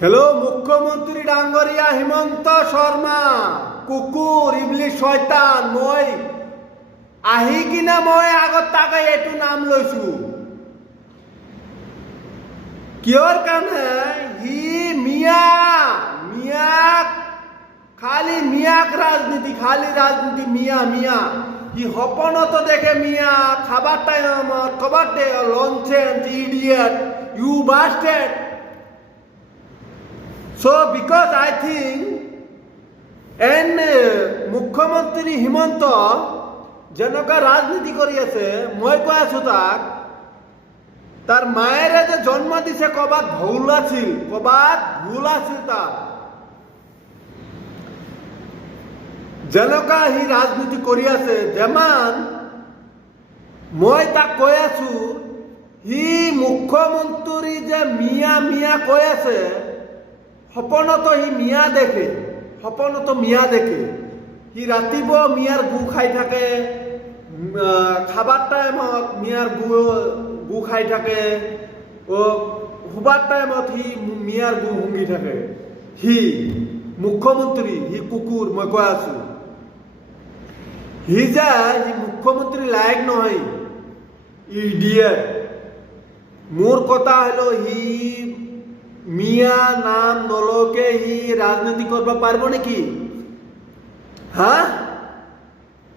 Hello মুখ্যমন্ত্রী ডাঙ্গরিয়া হিমন্ত শর্মা কুকুর ইবলি শয়তান মই আহি কিনা মই আগত তাকে এইটো নাম লৈছো কিয়ৰ কাৰণে হি মিয়া খালি মিয়াক ৰাজনীতি মিয়া হি সপনত দেখে মিয়া খাবার টাইমত কবার দে লঞ্চেন্স idiot you busted. So because I think মুখ্যমন্ত্রী হিমন্ত যেনকা রাজনীতি কৰি আছে মই কৈ আছো তার মায়ের যে জন্ম দিছে কবাত ভুল আছিল তার যেনকা হি রাজনীতি কৰি আছে যেমান মই তাক কৈ আছো হি মুখ্যমন্ত্রী যে মিয়া কৈ আছে সপনত হি মিয়া দেখে হি ৰাতিপুৱা মিয়াৰ গু খাই থাকে খাবার টাইমত মিয়াৰ গু খাই থাকে শুবার টাইমত হি মিয়াৰ গু শুঙি থাকে হি মুখ্যমন্ত্রী হি কুকুর মই কৈ আছো হি মুখ্যমন্ত্রী লায়ক নহয় ইডিয়েট মোৰ কথা হলো হি মিয়া নাম নলকে হি রাজনীতি করবা পারবো নাকি হ্যাঁ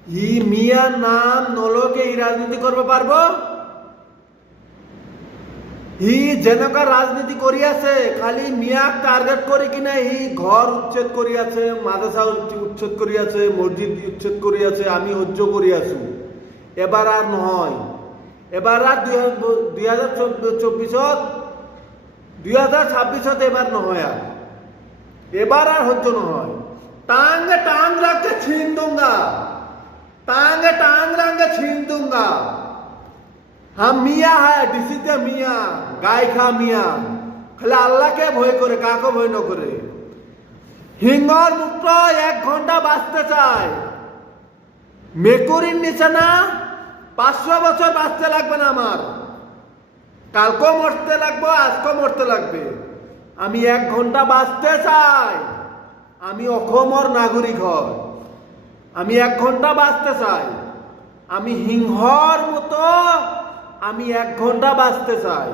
হি মিয়া নাম নলকে হি রাজনীতি করবা পারবো হি যেনকা রাজনীতি করি আছে খালি মিয়াক টার্গেট করে কিনা হি ঘর উচ্ছেদ করি আছে মাদ্রাসা উচ্ছেদ করি আছে মসজিদ উচ্ছেদ করি আছে আমি সহ্য করি আছো এবার আর নহয় এবার আর 2024 এবার নহয় এবার আর সহ্য নহয় टांग रख के छीन दूंगा हम मिया है डिसिते मिया गाय खा मिया খালি আল্লাহকে ভয় করে কাকে ভয় ন করে হিঙ্গর মুক্ত 1 ঘন্টা বাঁচতে চায় মেকুরির নিচে না 500 বছর বাঁচতে লাগবে না আমার কালকেও মরতে লাগবে আজকেও মরতে লাগবে আমি 1 ঘন্টা বাঁচতে চাই আমি অসমৰ নাগরিক হয় আমি 1 ঘন্টা বাঁচতে চাই আমি সিংহর মতো আমি 1 ঘন্টা বাঁচতে চাই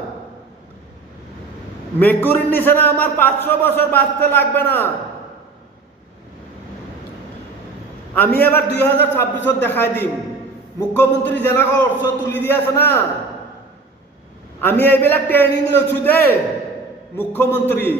মেকুরির নিচে না আমার 500 বছর বাঁচতে লাগবে না আমি এবার 2026 দেখাই দিম মুখ্যমন্ত্রী যেনেকা অর্থ তুলি দিয়ে আছে না আমি এইবিলাক ট্রেনিং লৈছো দে মুখ্যমন্ত্রী